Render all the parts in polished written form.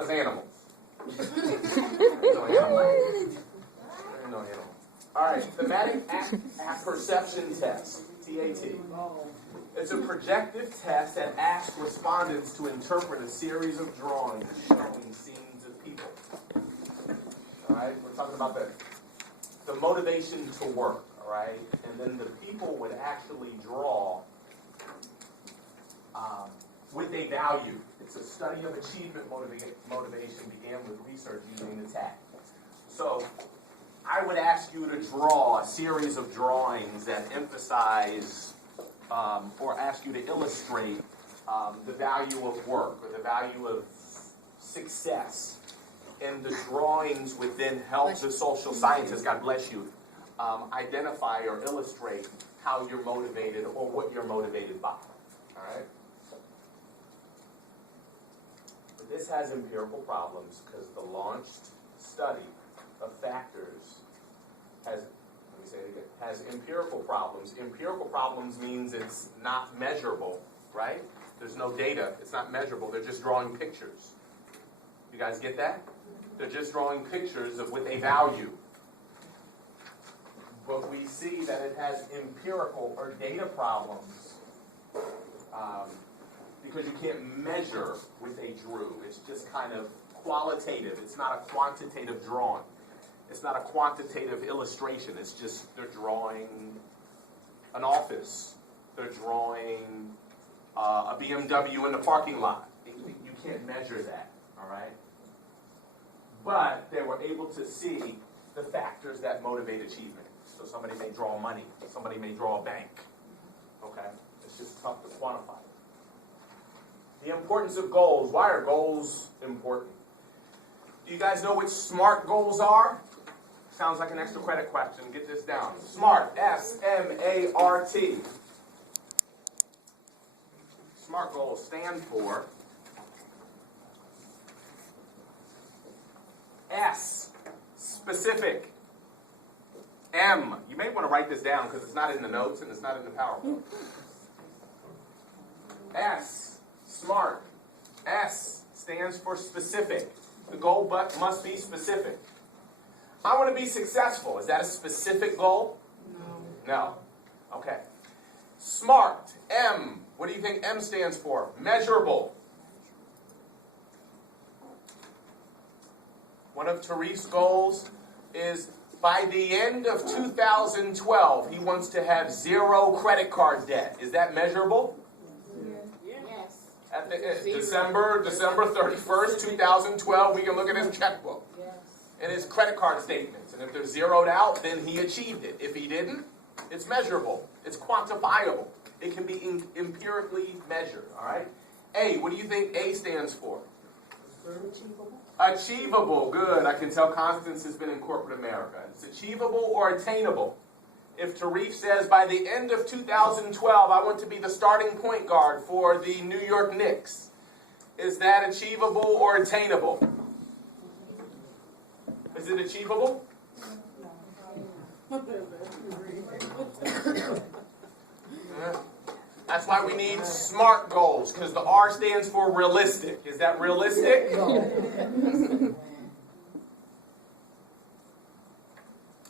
That's animals. No animals. No animals. All right, thematic perception test, TAT. It's a projective test that asks respondents to interpret a series of drawings showing scenes of people. All right, we're talking about the motivation to work, all right? And then the people would actually draw with a value. It's a study of achievement motivation began with research using the TAT. So I would ask you to draw a series of drawings that emphasize or ask you to illustrate the value of work or the value of success. And the drawings would then help the social scientists, God bless you, identify or illustrate how you're motivated or what you're motivated by. All right? But this has empirical problems because the launched study of factors has empirical problems. Empirical problems means it's not measurable, right? There's no data. It's not measurable. They're just drawing pictures. You guys get that? They're just drawing pictures of with a value. But we see that it has empirical or data problems because you can't measure with a drew. It's just kind of qualitative. It's not a quantitative drawing. It's not a quantitative illustration. It's just they're drawing an office. They're drawing a BMW in the parking lot. You can't measure that, all right? But they were able to see the factors that motivate achievement. So somebody may draw money. Somebody may draw a bank. Okay? It's just tough to quantify. The importance of goals. Why are goals important? Do you guys know what SMART goals are? Sounds like an extra credit question. Get this down. SMART. S-M-A-R-T. SMART goals stand for S, specific. M, you may want to write this down because it's not in the notes and it's not in the PowerPoint. S, SMART. S stands for specific. The goal must be specific. I want to be successful. Is that a specific goal? No. No. Okay. SMART. M. What do you think M stands for? Measurable. One of Tarif's goals is by the end of 2012, he wants to have 0 credit card debt. Is that measurable? Yes. At the December 31st, 2012, we can look at his checkbook and his credit card statements. And if they're zeroed out, then he achieved it. If he didn't, it's measurable. It's quantifiable. It can be empirically measured. All right? A, what do you think A stands for? Achievable. Achievable. Good. I can tell Constance has been in corporate America. It's achievable or attainable. If Tarif says, by the end of 2012, I want to be the starting point guard for the New York Knicks, is that achievable or attainable? Is it achievable? That's why we need SMART goals, because the R stands for realistic. Is that realistic?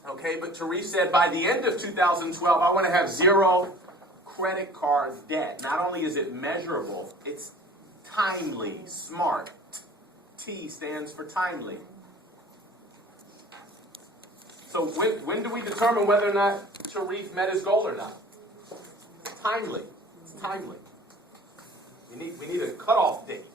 Okay, but Tarif said by the end of 2012, I want to have 0 credit card debt. Not only is it measurable, it's timely, SMART. T stands for timely. So when do we determine whether or not Tarif met his goal or not? Timely. It's timely. We need a cutoff date.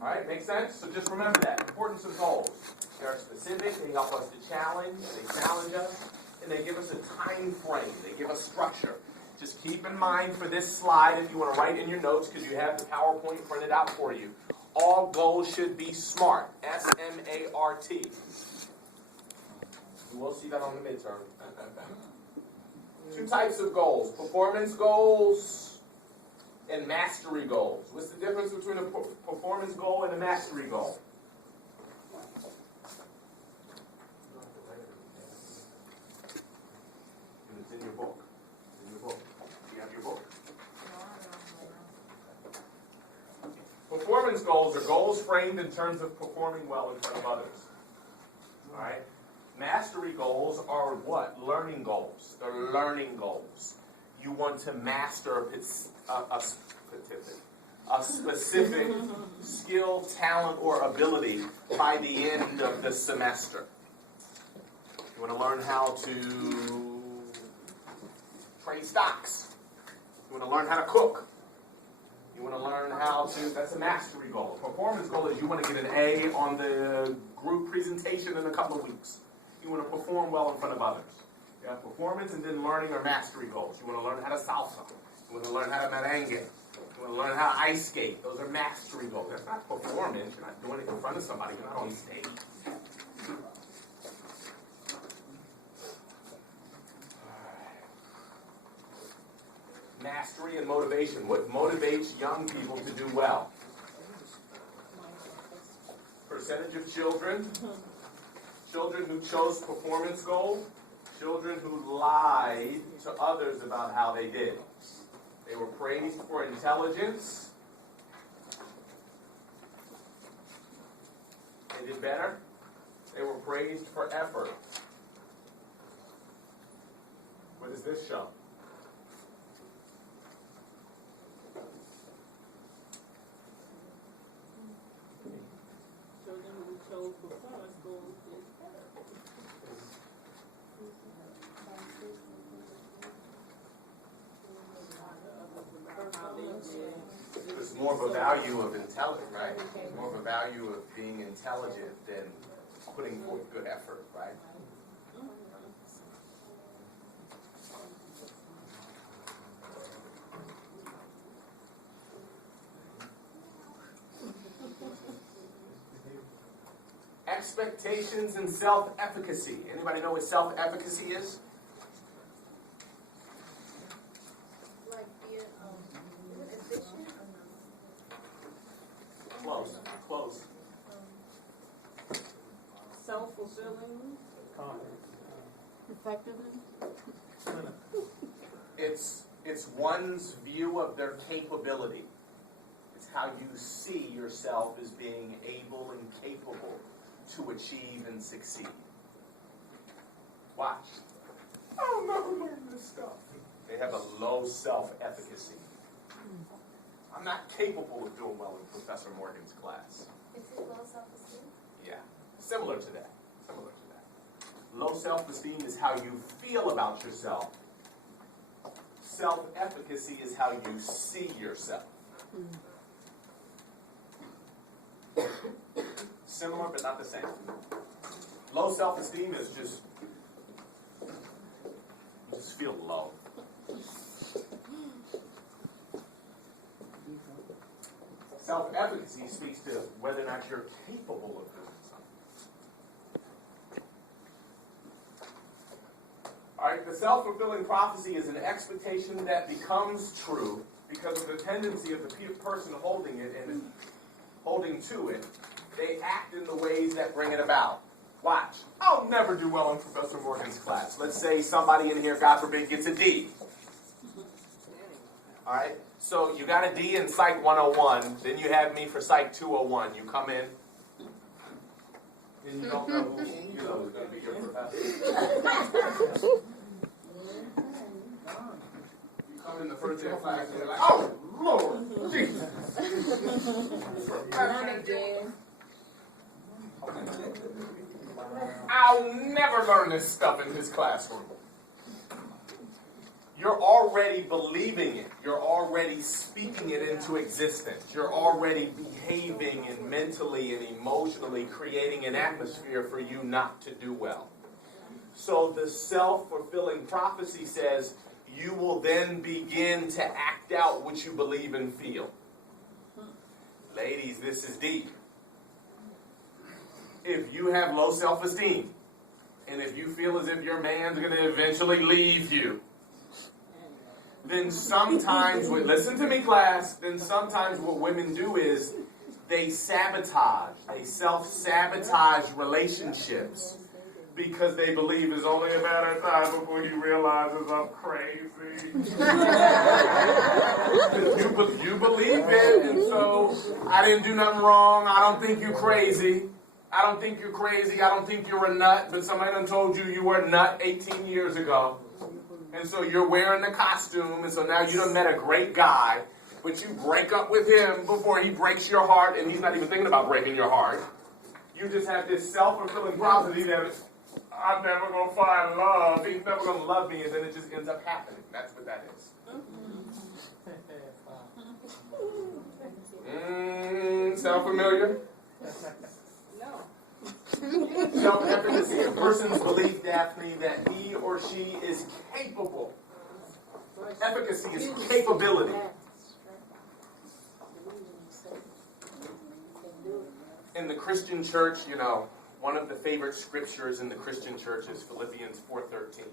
All right, make sense? So just remember that. Importance of goals. They're specific. They help us to challenge. They challenge us. And they give us a time frame. They give us structure. Just keep in mind for this slide, if you want to write in your notes, because you have the PowerPoint printed out for you, all goals should be SMART. S-M-A-R-T. You will see that on the midterm. 2 types of goals. Performance goals and mastery goals. What's the difference between a performance goal and a mastery goal? It's in your book. It's in your book. Do you have your book? Performance goals are goals framed in terms of performing well in front of others. All right? Mastery goals are what? Learning goals. They're learning goals. You want to master a specific skill, talent, or ability by the end of the semester. You want to learn how to trade stocks. You want to learn how to cook. You want to learn how to, that's a mastery goal. A performance goal is you want to get an A on the group presentation in a couple of weeks. You want to perform well in front of others. You have performance and then learning are mastery goals. You want to learn how to salsa. You want to learn how to merengue. You want to learn how to ice skate. Those are mastery goals. That's not performance. You're not doing it in front of somebody. You're not on stage. Mastery and motivation. What motivates young people to do well? Percentage of children. Children who chose performance goals. Children who lied to others about how they did. They were praised for intelligence. They did better. They were praised for effort. What does this show? Children who chose performance goals did better. There's more of a value of intelligence, right? There's more of a value of being intelligent than putting forth good effort, right? Expectations and self-efficacy. Anybody know what self-efficacy is? Like fear of addiction or Close. Close. Self-fulfilling. effectiveness? It's one's view of their capability. It's how you see yourself as being able and capable to achieve and succeed. Watch. I'll never learn this stuff. They have a low self-efficacy. I'm not capable of doing well in Professor Morgan's class. Is it low self-esteem? Yeah, similar to that. Similar to that. Low self-esteem is how you feel about yourself. Self-efficacy is how you see yourself. Similar, but not the same. Low self-esteem is just, you just feel low. Self-efficacy speaks to whether or not you're capable of doing something. All right, the self-fulfilling prophecy is an expectation that becomes true because of the tendency of the person holding it and holding to it. They act in the ways that bring it about. Watch. I'll never do well in Professor Morgan's class. Let's say somebody in here, God forbid, gets a D. All right? So you got a D in Psych 101. Then you have me for Psych 201. You come in. And you don't know who you know who's going to be your professor. You come in the first day of class and you're like, oh, Lord, Jesus. I'll never learn this stuff in his classroom. You're already believing it. You're already speaking it into existence. You're already behaving and mentally and emotionally creating an atmosphere for you not to do well. So the self-fulfilling prophecy says you will then begin to act out what you believe and feel. Ladies, this is deep. If you have low self-esteem, and if you feel as if your man's going to eventually leave you, then sometimes, listen to me class, then sometimes what women do is they self-sabotage relationships because they believe it's only a matter of time before he realizes I'm crazy. you believe it, and so I didn't do nothing wrong. I don't think you're crazy. I don't think you're crazy. I don't think you're a nut, but somebody done told you were a nut 18 years ago. And so you're wearing the costume, and so now you done met a great guy, but you break up with him before he breaks your heart, and he's not even thinking about breaking your heart. You just have this self-fulfilling prophecy that I'm never going to find love. He's never going to love me, and then it just ends up happening. That's what that is. Sound familiar? No. Self-efficacy. A person's belief, Daphne, that he or she is capable. Efficacy is capability. In the Christian church, one of the favorite scriptures in the Christian church is Philippians 4:13.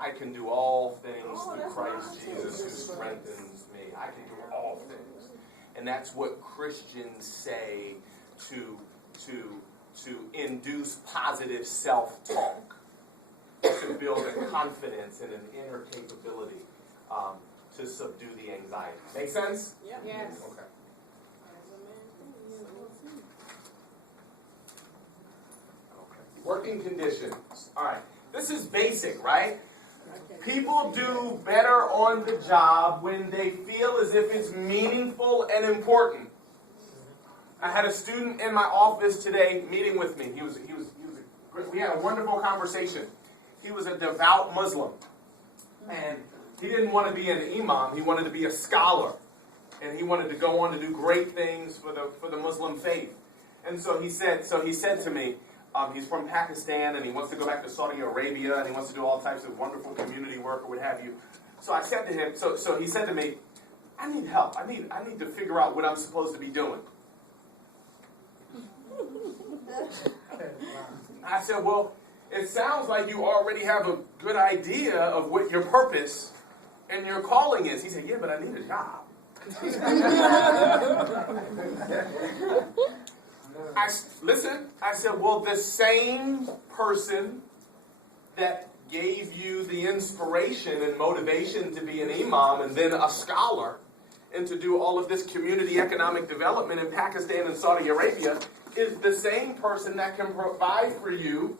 I can do all things through Christ Jesus who strengthens me. I can do all things. And that's what Christians say to induce positive self-talk, to build a confidence and an inner capability to subdue the anxiety. Make sense? Yeah. Yes. Okay. Working conditions. All right. This is basic, right? People do better on the job when they feel as if it's meaningful and important. I had a student in my office today meeting with me. We had a wonderful conversation. He was a devout Muslim. And he didn't want to be an imam. He wanted to be a scholar. And he wanted to go on to do great things for the Muslim faith. And so he said to me, he's from Pakistan and he wants to go back to Saudi Arabia and he wants to do all types of wonderful community work or what have you. So I said to him, so he said to me, I need help. I need to figure out what I'm supposed to be doing. I said, well, it sounds like you already have a good idea of what your purpose and your calling is. He said, yeah, but I need a job. I said, well, the same person that gave you the inspiration and motivation to be an imam and then a scholar and to do all of this community economic development in Pakistan and Saudi Arabia is the same person that can provide for you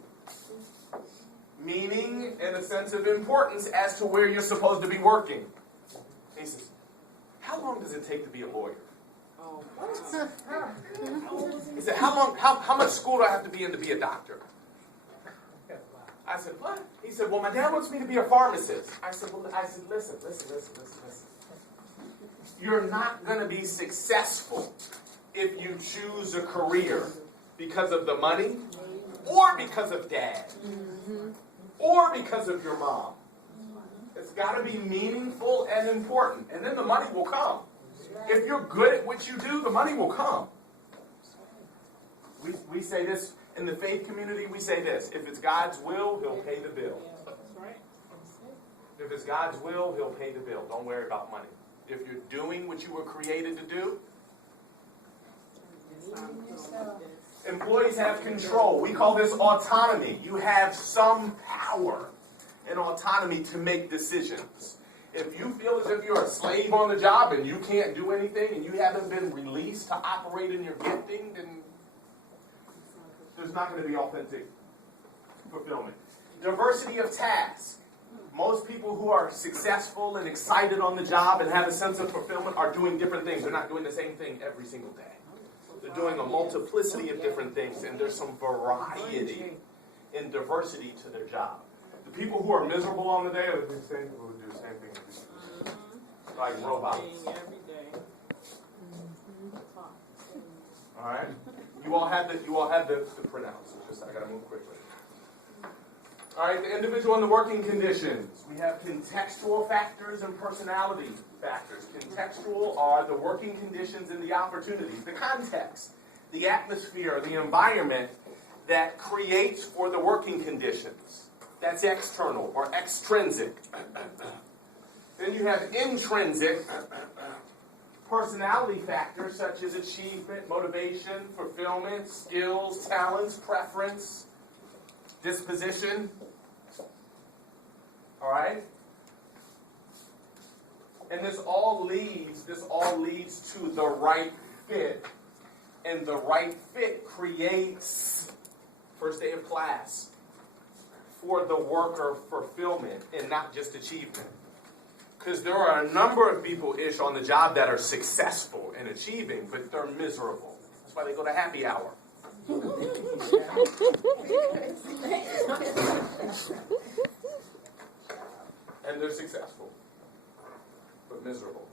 meaning and a sense of importance as to where you're supposed to be working. He says, how long does it take to be a lawyer? He said, how much school do I have to be in to be a doctor? I said, what? He said, well, my dad wants me to be a pharmacist. I said, listen. You're not going to be successful if you choose a career because of the money or because of dad or because of your mom. It's got to be meaningful and important, and then the money will come. If you're good at what you do, the money will come. We say this in the faith community, we say this: if it's God's will, he'll pay the bill. If it's God's will, he'll pay the bill. Don't worry about money. If you're doing what you were created to do, employees have control. We call this autonomy. You have some power and autonomy to make decisions. If you feel as if you're a slave on the job and you can't do anything and you haven't been released to operate in your gifting, then there's not going to be authentic fulfillment. Diversity of tasks. Most people who are successful and excited on the job and have a sense of fulfillment are doing different things. They're not doing the same thing every single day. They're doing a multiplicity of different things, and there's some variety and diversity to their job. The people who are miserable on the day are the same people who do the same thing every single day. Like robots. All right? You all have the printouts. It's just I gotta move quickly. All right, the individual and the working conditions. We have contextual factors and personality factors. Contextual are the working conditions and the opportunities, the context, the atmosphere, the environment that creates for the working conditions. That's external or extrinsic. Then you have intrinsic personality factors such as achievement, motivation, fulfillment, skills, talents, preference. disposition. All right? And this all leads to the right fit. And the right fit creates, first day of class, for the worker fulfillment and not just achievement. Because there are a number of people on the job that are successful in achieving, but they're miserable. That's why they go to happy hour. And they're successful, but miserable.